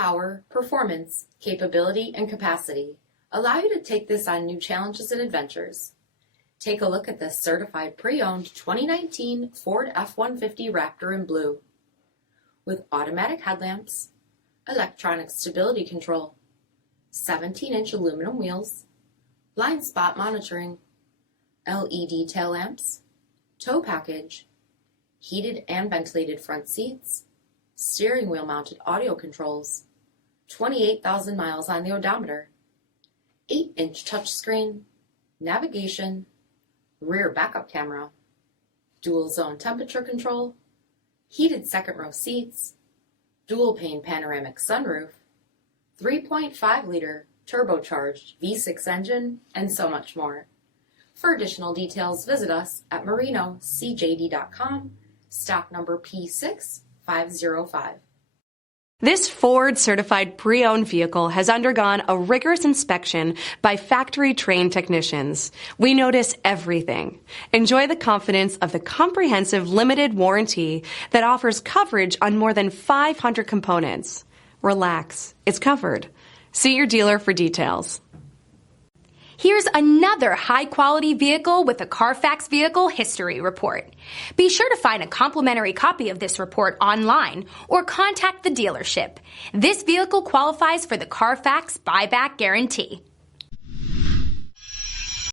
power, performance, capability, and capacity allow you to take this on new challenges and adventures. Take a look at this certified pre-owned 2019 Ford F-150 Raptor in blue. With automatic headlamps, electronic stability control, 17-inch aluminum wheels, blind spot monitoring, LED tail lamps, tow package, heated and ventilated front seats, steering wheel mounted audio controls, 28,000 miles on the odometer, 8-inch touchscreen, navigation, rear backup camera, dual zone temperature control, heated second row seats, dual pane panoramic sunroof, 3.5-liter turbocharged V6 engine, and so much more. For additional details, visit us at MARINOSCJD.com, stock number P6505. This Ford certified pre-owned vehicle has undergone a rigorous inspection by factory-trained technicians. We notice everything. Enjoy the confidence of the comprehensive limited warranty that offers coverage on more than 500 components. Relax, it's covered. See your dealer for details. Here's another high-quality vehicle with a CARFAX Vehicle History Report. Be sure to find a complimentary copy of this report online or contact the dealership. This vehicle qualifies for the CARFAX Buyback Guarantee.